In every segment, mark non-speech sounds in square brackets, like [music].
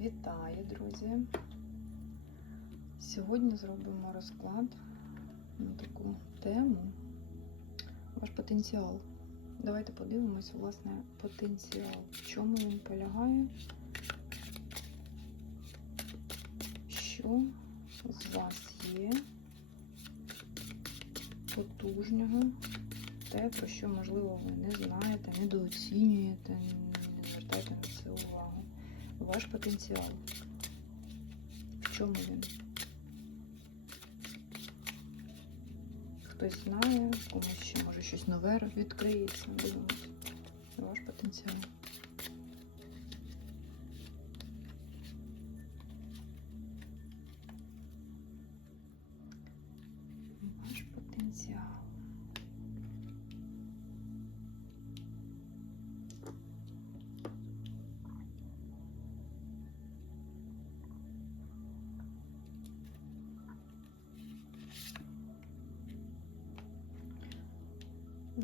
Вітаю, друзі! Сьогодні зробимо розклад на таку тему ваш потенціал. Давайте подивимось, власне, потенціал. В чому він полягає? Що з вас є потужного? Те, про що, можливо, ви не знаєте, недооцінюєте, не звертаєте на це увагу. Ваш потенціал. В чому він? Хтось знає, комусь ще може щось нове відкриється. Дивимося. Ваш потенціал.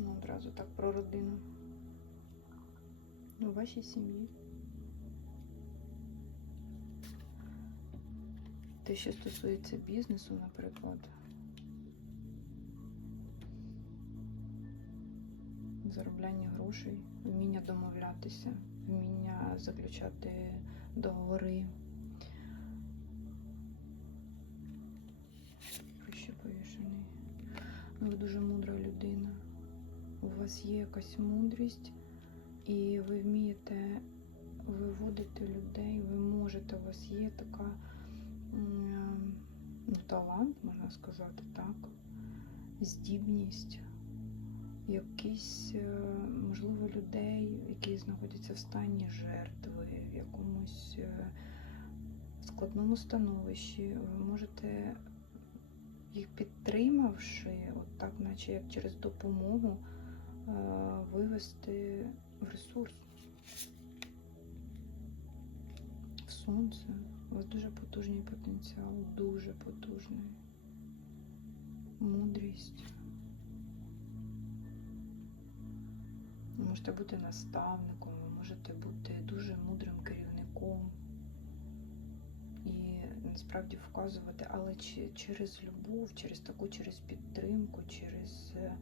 Ну, одразу так про родину. У вашій сім'ї. Те, що стосується бізнесу, наприклад. Заробляння грошей, вміння домовлятися, вміння заключати договори. Ще повішений. Ви дуже мудра людина у вас є якась мудрість, і ви вмієте виводити людей, ви можете, у вас є така ну, талант, можна сказати, так, здібність, якісь, е, можливо, людей, які знаходяться в стані жертви, в якомусь е, складному становищі, ви можете їх підтримавши, от так, наче як через допомогу, вивести в ресурс, в сонце. У вас дуже потужний потенціал, дуже потужний. Мудрість. Ви можете бути наставником, ви можете бути дуже мудрим керівником і насправді вказувати, але через любов, через таку, через підтримку, через е,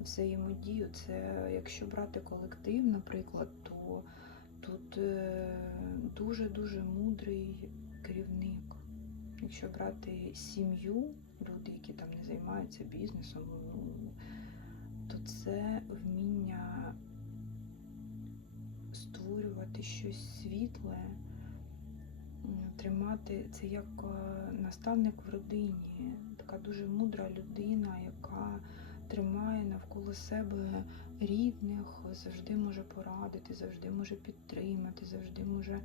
взаємодію. Це якщо брати колектив, наприклад, то тут дуже-дуже мудрий керівник. Якщо брати сім'ю, люди, які там не займаються бізнесом, то це вміння створювати щось світле, тримати це як е, наставник в родині, така дуже мудра людина, яка тримає навколо себе рідних, завжди може порадити, завжди може підтримати, завжди може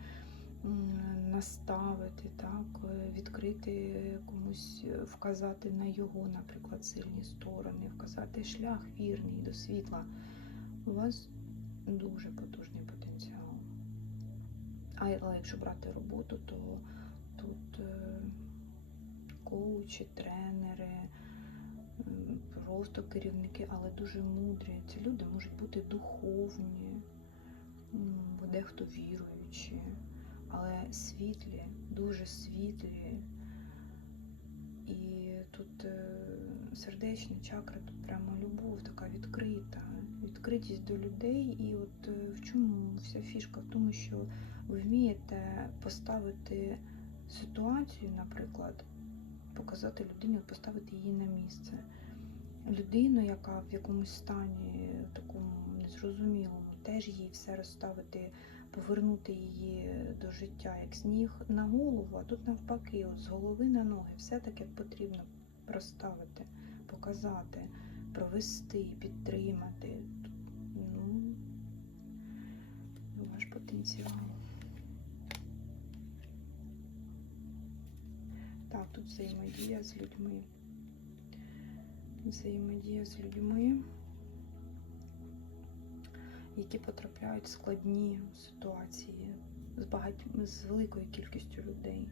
наставити, так, відкрити комусь, вказати на його, наприклад, сильні сторони, вказати шлях вірний до світла. У вас дуже потужний потенціал. Але якщо брати роботу, то тут е, коучі, тренери просто керівники, але дуже мудрі. Ці люди можуть бути духовні, дехто віруючі, але світлі, дуже світлі. І тут е, сердечна чакра, тут прямо любов, така відкрита, відкритість до людей. І от е, в чому вся фішка? В тому, що ви вмієте поставити ситуацію, наприклад, показати людині, поставити її на місце. Людину, яка в якомусь стані такому незрозумілому, теж їй все розставити, повернути її до життя, як сніг на голову, а тут навпаки, от з голови на ноги, все так, як потрібно розставити, показати, провести, підтримати. Ну, ваш потенціал. Тут взаємодія з людьми. Взаємодія з людьми, які потрапляють в складні ситуації з багать... з великою кількістю людей,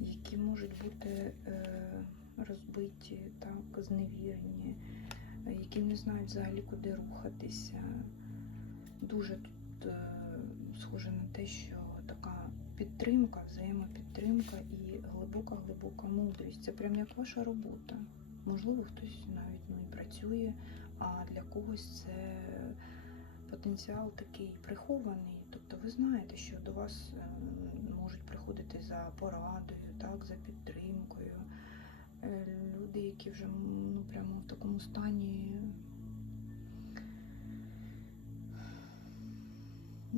які можуть бути е, розбиті, так, зневірені, які не знають взагалі, куди рухатися. Дуже тут е, схоже на те, що така підтримка, взаємопідтримка і глибока-глибока мудрість. Це прям як ваша робота. Можливо, хтось навіть ну, і працює, а для когось це потенціал такий прихований. Тобто ви знаєте, що до вас е, можуть приходити за порадою, так, за підтримкою. Е, Люди, які вже ну, прямо в такому стані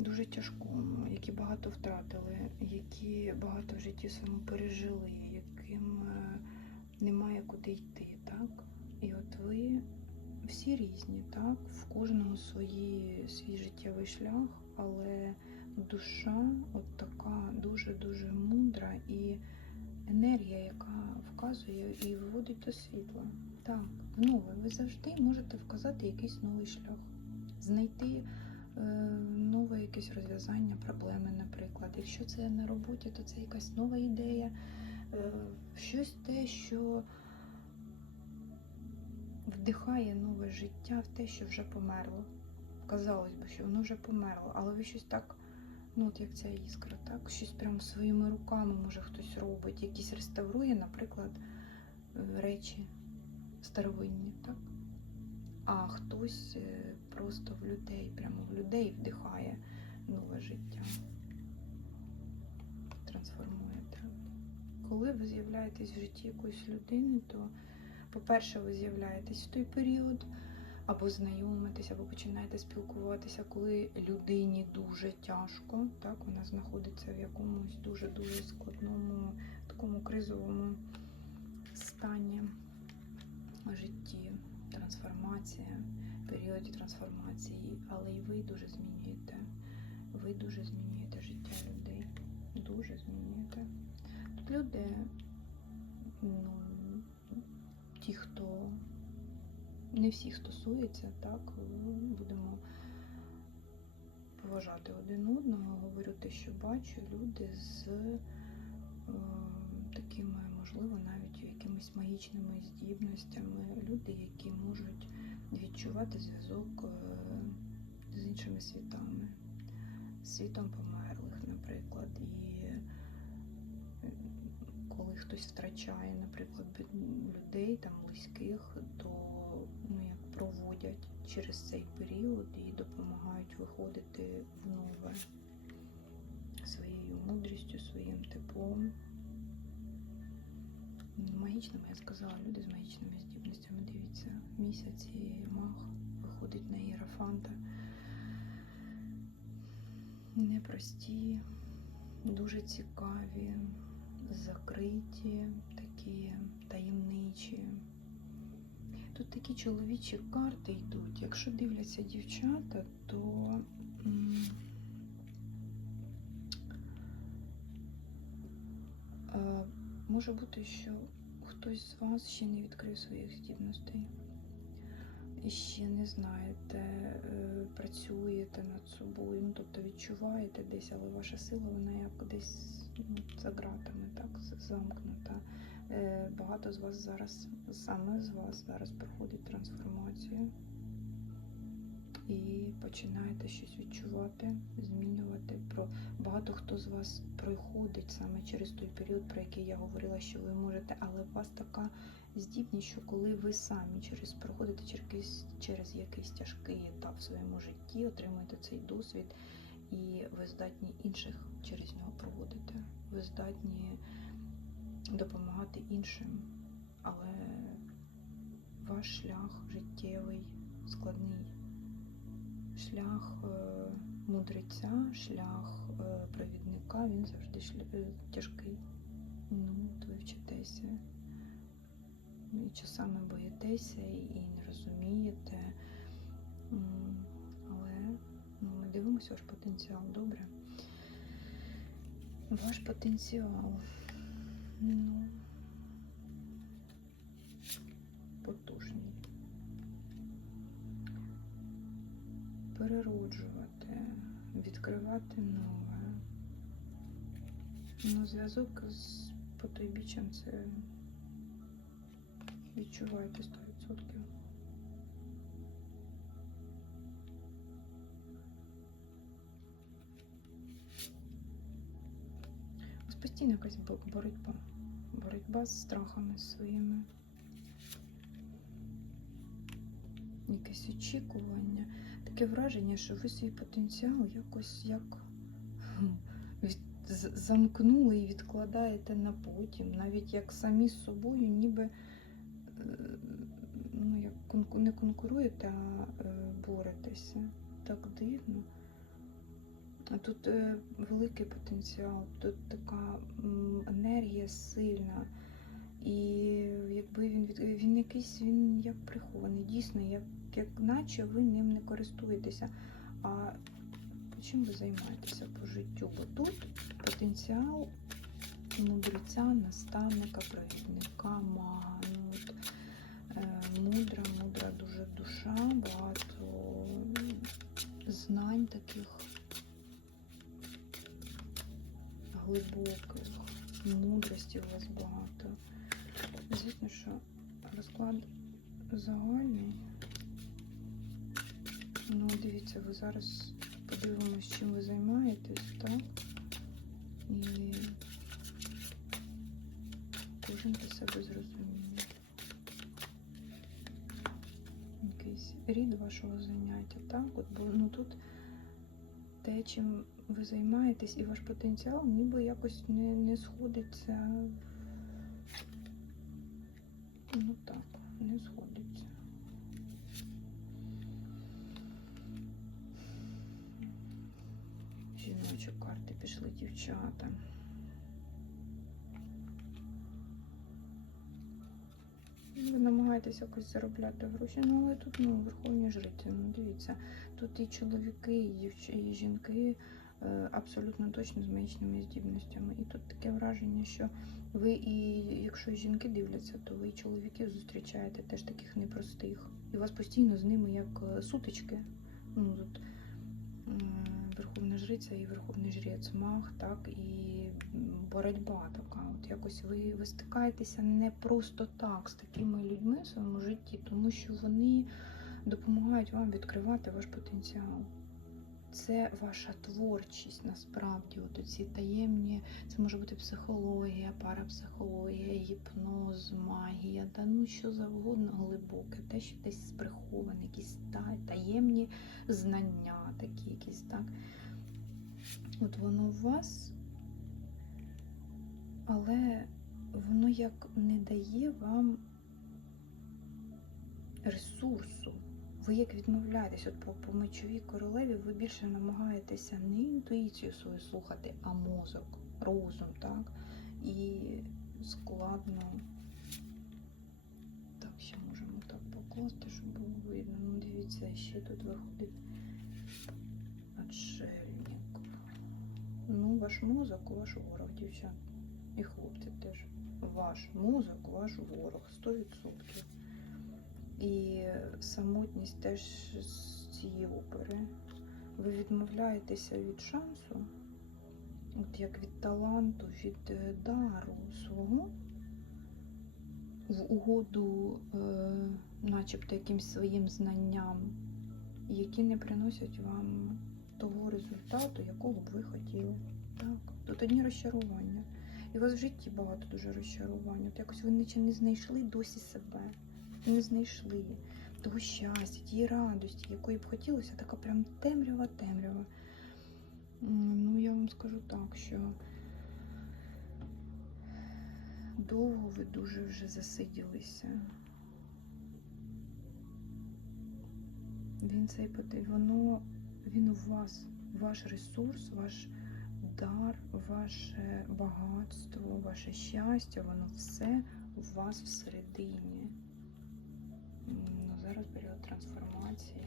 дуже тяжкому, які багато втратили, які багато в житті само пережили, яким е, немає куди йти, так? І от ви всі різні, так? В кожного свої, свій життєвий шлях, але душа от така дуже-дуже мудра і енергія, яка вказує і виводить до світла. Так, нове. Ви завжди можете вказати якийсь новий шлях, знайти нове якесь розв'язання проблеми, наприклад. Якщо це на роботі, то це якась нова ідея, е, щось те, що вдихає нове життя в те, що вже померло. Казалось би, що воно вже померло, але ви щось так, ну от як ця іскра, так, щось прям своїми руками може хтось робить, якісь реставрує, наприклад, е, речі старовинні, так? А хтось е, просто в людей, прямо в людей вдихає нове життя, трансформуєте. Коли ви з'являєтесь в житті якоїсь людини, то, по-перше, ви з'являєтесь в той період, або знайомитесь, або починаєте спілкуватися, коли людині дуже тяжко, так, вона знаходиться в якомусь дуже-дуже складному, такому кризовому стані житті, трансформація, періоді трансформації, але й ви дуже змінюєте. Ви дуже змінюєте життя людей. Дуже змінюєте. Тут люди, ну, ті, хто не всіх стосується, так, будемо поважати один одного, говорю те, що бачу, люди з е, такими, можливо, навіть якимись магічними здібностями, люди, які можуть відчувати зв'язок е, з іншими світами, світом померлих, наприклад. І е, коли хтось втрачає, наприклад, людей там близьких, то ну, як проводять через цей період і допомагають виходити в нове своєю мудрістю, своїм теплом. Магічними, я сказала, люди з магічними здібностями. Дивіться, місяць і маг виходить на іерафанта. Непрості, дуже цікаві, закриті, такі таємничі. Тут такі чоловічі карти йдуть. Якщо дивляться дівчата, то може бути, що хтось з вас ще не відкрив своїх здібностей. І ще не знаєте, е, працюєте над собою, ну, тобто відчуваєте десь, але ваша сила, вона як десь ну, за ґратами, так, замкнута. Е, Багато з вас зараз, саме з вас зараз проходить трансформацію і починаєте щось відчувати, змінювати. Про багато хто з вас проходить саме через той період, про який я говорила, що ви можете, але у вас така здібність, що коли ви самі через проходите через через якийсь тяжкий етап в своєму житті, отримуєте цей досвід, і ви здатні інших через нього проводити. Ви здатні допомагати іншим, але ваш шлях життєвий складний. Шлях е, мудреця, шлях е, провідника, він завжди е, тяжкий. Ну, от ви вчитеся. Ну, І часами боїтеся і не розумієте. Але ну, ми дивимося ваш потенціал, добре. Ваш потенціал. Ну, Перероджувати, відкривати нове. Ну, зв'язок з потойбіччям це відчуваєте 100%. постійно якась боротьба. Боротьба з страхами своїми. Якесь очікування. Таке враження, що ви свій потенціал якось як замкнули і відкладаєте на потім, навіть як самі з собою, ніби е, ну, як конку- не конкуруєте, а е, боретеся. Так дивно. А тут е, великий потенціал, тут така енергія сильна. І якби він він якийсь він як прихований, дійсно, як, як наче ви ним не користуєтеся. А чим ви займаєтеся по життю? Бо тут потенціал мудреця, наставника, провідника, мага. Ну, от, е, мудра, мудра дуже душа, багато знань таких глибоких, мудрості у вас багато. Звісно, що розклад загальний. Ну, дивіться, ви зараз подивимось, чим ви займаєтесь, так? І кожен для себе зрозуміє. Якийсь рід вашого заняття, так? От, бо ну, тут те, чим ви займаєтесь, і ваш потенціал ніби якось не, не сходиться. Ну так, не сходиться. Жіночі карти пішли дівчата. Ви намагаєтесь якось заробляти гроші, ну але тут ну, верховні жриці. Ну дивіться, тут і чоловіки, і, дівч... і жінки е, абсолютно точно з магічними здібностями. І тут таке враження, що ви і якщо жінки дивляться, то ви і чоловіків зустрічаєте теж таких непростих. І у вас постійно з ними як е, сутички. Ну, тут, Верховна жриця і верховний жрець маг, так, і боротьба така. От якось ви, ви стикаєтеся не просто так з такими людьми в своєму житті, тому що вони допомагають вам відкривати ваш потенціал. Це ваша творчість насправді. От ці таємні, це може бути психологія, парапсихологія, гіпноз, магія, та ну що завгодно глибоке, те, що десь приховане, якісь та- таємні знання, такі якісь так. От воно в вас, але воно як не дає вам ресурсу. Ви як відмовляєтесь, от по, по мечовій королеві ви більше намагаєтеся не інтуїцію свою слухати, а мозок, розум, так? І складно. Так, ще можемо так покласти, щоб було видно. Ну, дивіться, ще тут виходить отшельник. Ну, ваш мозок, ваш ворог, дівчат. І хлопці теж. Ваш мозок, ваш ворог, 100%. І самотність теж з цієї опери. Ви відмовляєтеся від шансу, от як від таланту, від е, дару свого, в угоду, е, начебто, якимсь своїм знанням, які не приносять вам того результату, якого б ви хотіли. Так, тут одні розчарування. І у вас в житті багато дуже розчарувань. От якось ви наче не знайшли досі себе не знайшли того щастя, тієї радості, якої б хотілося, така прям темрява, темрява. Ну, я вам скажу так, що довго ви дуже вже засиділися. Він цей воно, він у вас, ваш ресурс, ваш дар, ваше багатство, ваше щастя, воно все у вас всередині. Трансформації.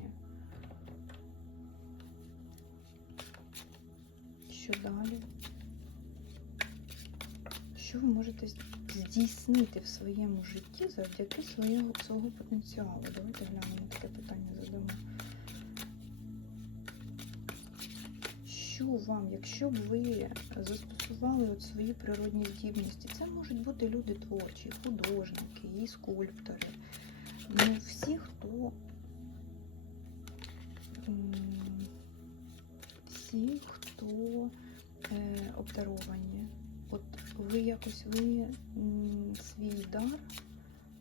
Що далі? Що ви можете здійснити в своєму житті завдяки своєго, свого потенціалу? Давайте глянемо таке питання задамо. Що вам, якщо б ви застосували от свої природні здібності, це можуть бути люди творчі, художники, і скульптори, ну, всі, хто всі, хто е, обдаровані, от ви якось ви свій дар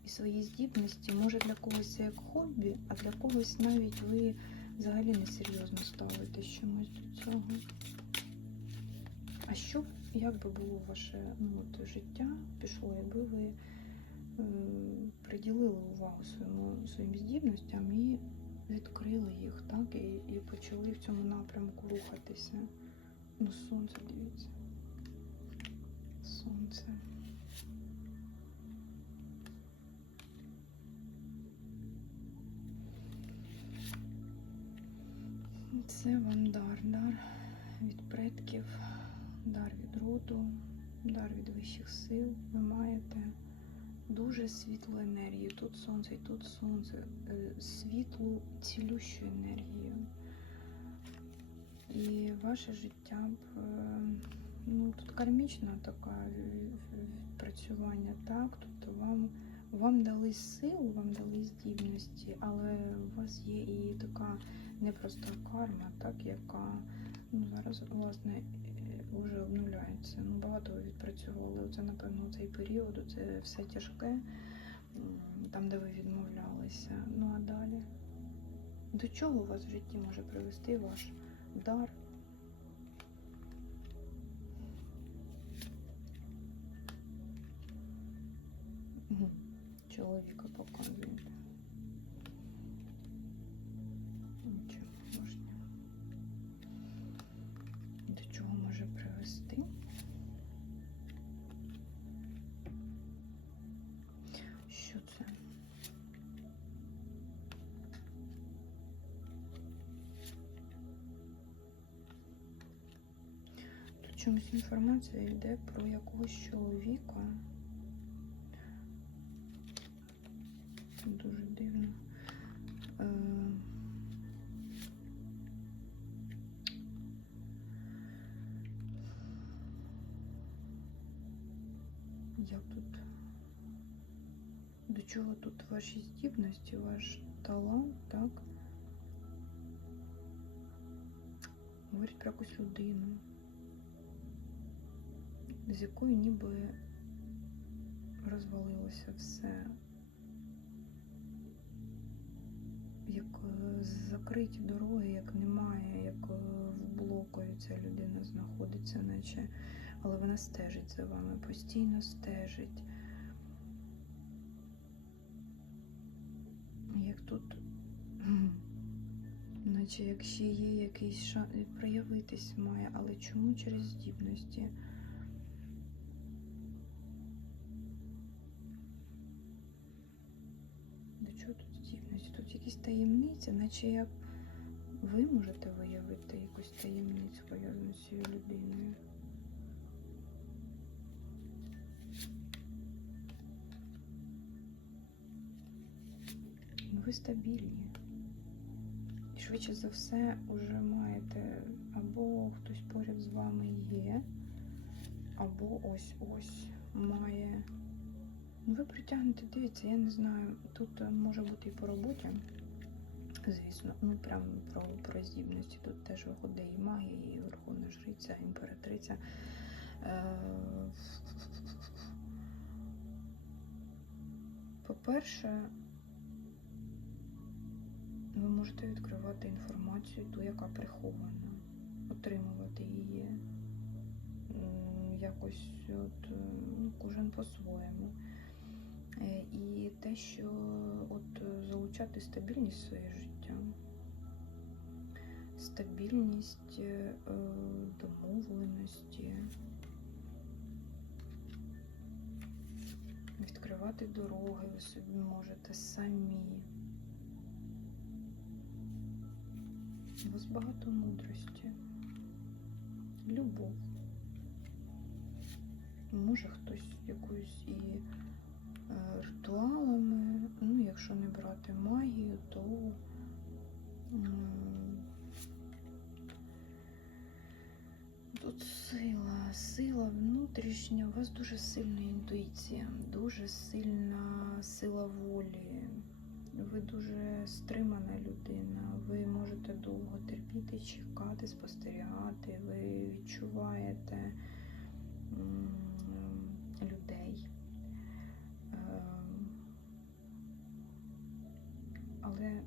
і свої здібності, може для когось це як хобі, а для когось навіть ви взагалі несерйозно ставитесь чомусь до цього. А що як би було ваше ну, от, життя пішло, якби ви е, приділили увагу своєму, своїм здібностям і відкрили їх, так, і, і почали в цьому напрямку рухатися. Ну, сонце, дивіться. Сонце. Це вам дар, дар від предків, дар від роду, дар від вищих сил. Ви маєте дуже світлу енергію. Тут сонце і тут сонце, е, світлу, цілющу енергію. І ваше життя б, е, ну, тут кармічна така відпрацювання, так? Тобто вам, вам дали силу, вам дали здібності, але у вас є і така непроста карма, так, яка ну, зараз, власне, вже обнуляється. Ну, багато ви відпрацювали. Оце, напевно, цей період, це все тяжке, там, де ви відмовлялися. Ну а далі? До чого вас в житті може привести ваш дар? Чоловіка показуєте. Чомусь інформація йде про якогось чоловіка. Дуже дивно. Е, Як тут? До чого тут ваші здібності, ваш талант, так? Говорить про якусь людину, з якою ніби розвалилося все. Як е, закриті дороги, як немає, як е, в блокою ця людина знаходиться, наче, але вона стежить за вами, постійно стежить. Як тут, [laughs] наче як ще є якийсь шанс проявитись має, але чому через здібності? Таємниці, наче як ви можете виявити якусь таємницю пов'язану з цією людиною. Ви стабільні. І швидше за все вже маєте або хтось поряд з вами є, або ось-ось має. Ну, ви притягнете, дивіться, я не знаю, тут може бути і по роботі, звісно, ну прям про, про здібності. Тут теж виходить і магія, і верховна жриця, імператриця. Е, По-перше, ви можете відкривати інформацію, ту, яка прихована, отримувати її якось от, е, ну, кожен по-своєму. Е, І те, що от залучати стабільність в своє життя, стабільність е, домовленості, відкривати дороги, ви собі можете самі. У вас багато мудрості, любов. Може хтось якусь і е, ритуалами, ну, якщо не брати магію, то Тут сила, сила внутрішня, у вас дуже сильна інтуїція, дуже сильна сила волі. Ви дуже стримана людина, ви можете довго терпіти, чекати, спостерігати, ви відчуваєте людей. Ем. Але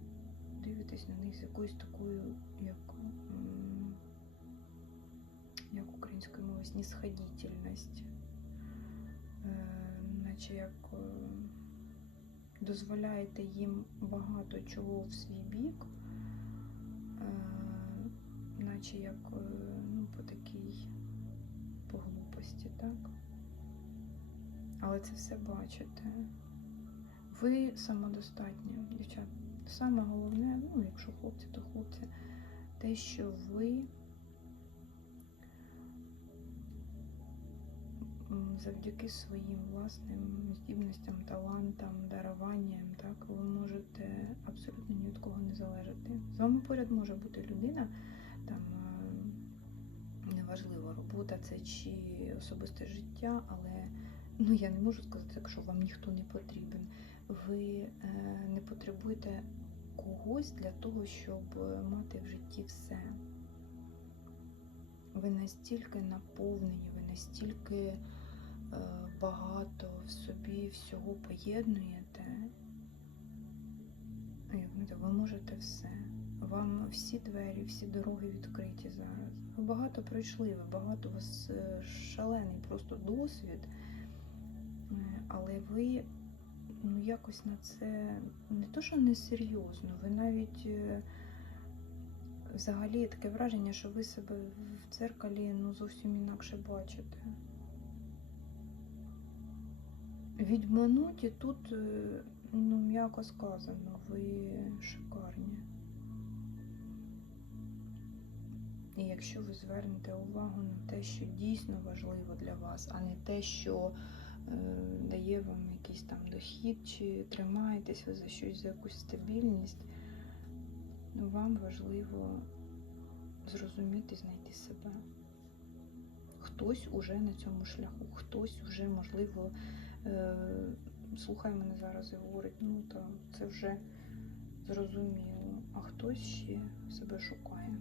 м, на них з якоюсь такою, як, як українською мовою, снісходительність. Е, наче як е, дозволяєте їм багато чого в свій бік, е, наче як ну, по такій по глупості, так? Але це все бачите. Ви самодостатні, дівчат. Саме головне, ну, якщо хлопці, то хлопці, те, що ви завдяки своїм власним здібностям, талантам, даруванням, так, ви можете абсолютно ні від кого не залежати. З вами поряд може бути людина, там е, неважливо, робота це чи особисте життя, але ну я не можу сказати, якщо вам ніхто не потрібен. Ви е, не потребуєте когось для того, щоб е, мати в житті все. Ви настільки наповнені, ви настільки е, багато в собі всього поєднуєте. Ну, Ви можете все. Вам всі двері, всі дороги відкриті зараз. Ви багато пройшли, ви багато у вас е, шалений просто досвід, але ви якось на це не то, що не серйозно, ви навіть е, взагалі таке враження, що ви себе в дзеркалі ну, зовсім інакше бачите. Відмануті тут, е, ну, м'яко сказано, ви шикарні. І якщо ви звернете увагу на те, що дійсно важливо для вас, а не те, що дає вам якийсь там дохід, чи тримаєтесь ви за щось, за якусь стабільність, ну, вам важливо зрозуміти, знайти себе. Хтось уже на цьому шляху, хтось уже, можливо, е, слухає мене зараз і говорить, ну то це вже зрозуміло, а хтось ще себе шукає.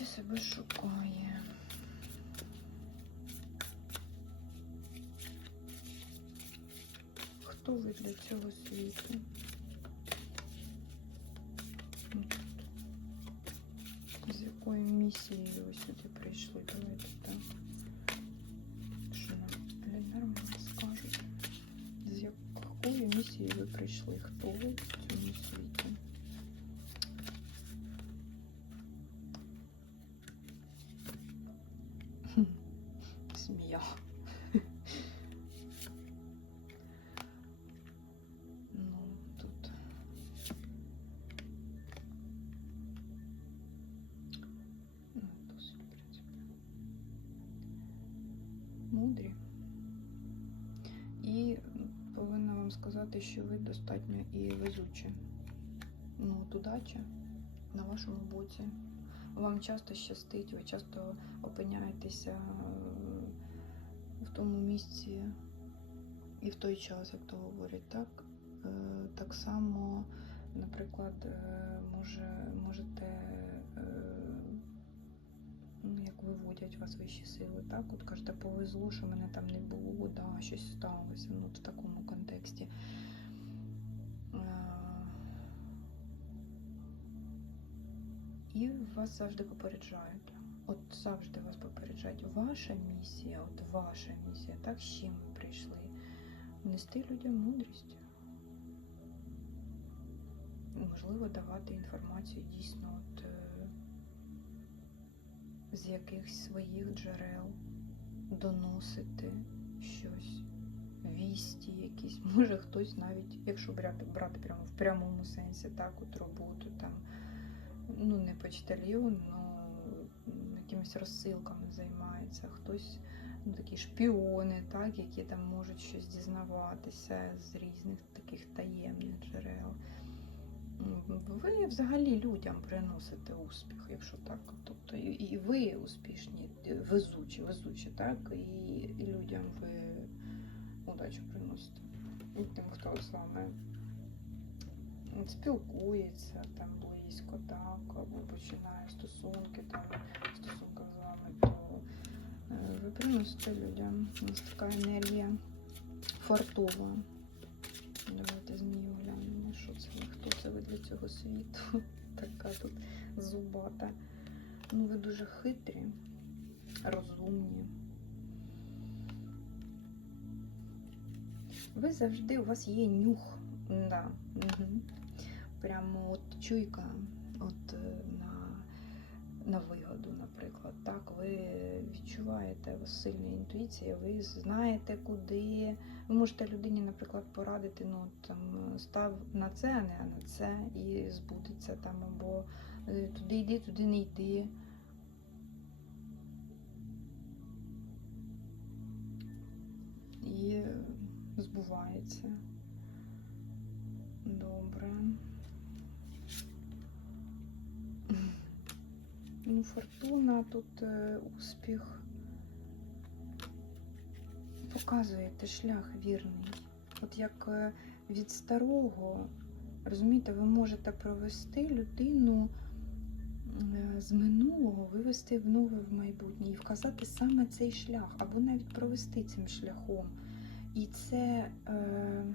Хтось іще себе шукає. Хто ви для цього світу? Ну, тут. З якою місією ви сюди прийшли? Давайте так. Що нам Ленорман скажуть? З якою місією ви прийшли? Хто ви в цьому світі? Мудрі. І повинна вам сказати, що ви достатньо і везучі. Ну, от удача на вашому боці. Вам часто щастить, ви часто опиняєтеся е, в тому місці і в той час, як то говорять, так? Е, Так само, наприклад, е, може, можете, виводять вас вищі сили, так? От кажете, повезло, що мене там не було, да, щось сталося, ну, в такому контексті. І вас завжди попереджають. От завжди вас попереджають. Ваша місія, от ваша місія, так з чим ви прийшли? Нести людям мудрість. Можливо, давати інформацію дійсно от, е, з якихось своїх джерел, доносити щось, вісті якісь. [laughs] Може хтось навіть, якщо брати, брати прямо в прямому сенсі, так, от роботу там ну, не почтальйон, ну якимись розсилками займається. Хтось ну, такі шпіони, так, які там можуть щось дізнаватися з різних таких таємних джерел. Ви взагалі людям приносите успіх, якщо так. Тобто і, ви успішні, везучі, везучі, так, і, людям ви удачу приносите. І тим, хто з вами спілкується там близько, так, або починає стосунки там в стосунках з вами, то Е, Ви приносите людям. У нас така енергія фартова. Давайте це ви, для цього світу. [laughs] Така тут зубата. Ну, ви дуже хитрі, розумні. Ви завжди, у вас є нюх. Да. Угу. Прямо от чуйка от на вигоду, наприклад. Так, ви відчуваєте, у вас сильна інтуїція, ви знаєте, куди. Ви можете людині, наприклад, порадити, ну там став на це, а не на це, і збудеться там, або е, туди йди, туди не йди. І збувається. Добре. Ну, фортуна тут е, успіх. Показуєте шлях вірний. От як е, від старого, розумієте, ви можете провести людину е, з минулого, вивести в нове в майбутнє і вказати саме цей шлях, або навіть провести цим шляхом. І це е,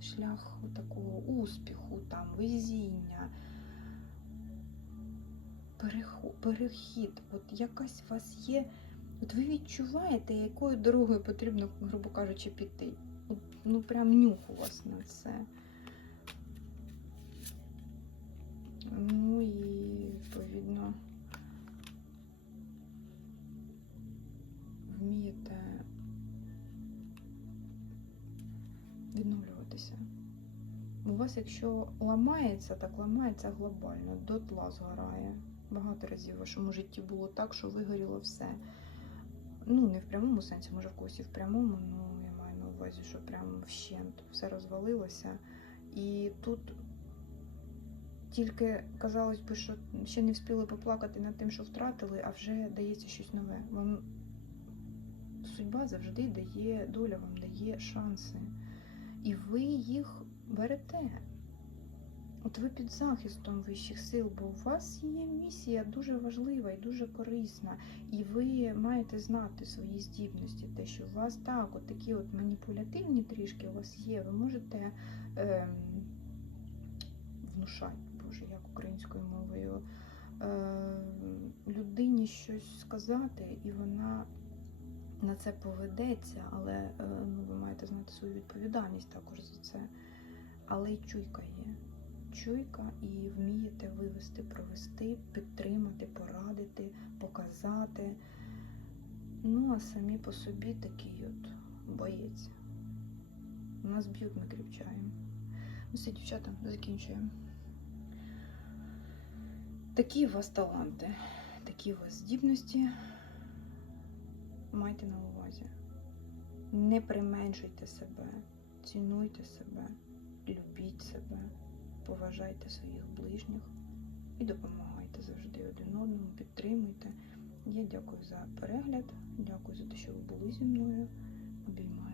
шлях такого успіху, там, везіння, перехід. От якась у вас є. От ви відчуваєте, якою дорогою потрібно, грубо кажучи, піти. От, ну прям нюх у вас на це. Ну і відповідно вмієте відновлюватися. У вас, якщо ламається, так ламається глобально, дотла згорає. Багато разів в вашому житті було так, що вигоріло все. Ну, не в прямому сенсі, може в когось і в прямому, ну я маю на увазі, що прямо вщент все розвалилося. І тут тільки казалось би, що ще не встигли поплакати над тим, що втратили, а вже дається щось нове. Вам судьба завжди дає, доля вам дає шанси. І ви їх берете. От ви під захистом вищих сил, бо у вас є місія дуже важлива і дуже корисна. І ви маєте знати свої здібності, те, що у вас так, от такі от маніпулятивні трішки у вас є. Ви можете ем, внушати, боже, як українською мовою, ем, людині щось сказати, і вона на це поведеться, але е, ну, ви маєте знати свою відповідальність також за це. Але й чуйка є. Чуйка і вмієте вивести, провести, підтримати, порадити, показати. Ну, а самі по собі такий от боєць. Нас б'ють, ми кріпчаємо. Ну все, дівчата, закінчуємо. Такі у вас таланти, такі у вас здібності. Майте на увазі. Не применшуйте себе, цінуйте себе, любіть себе, поважайте своїх ближніх і допомагайте завжди один одному, підтримуйте. Я дякую за перегляд, дякую за те, що ви були зі мною. Обіймаю.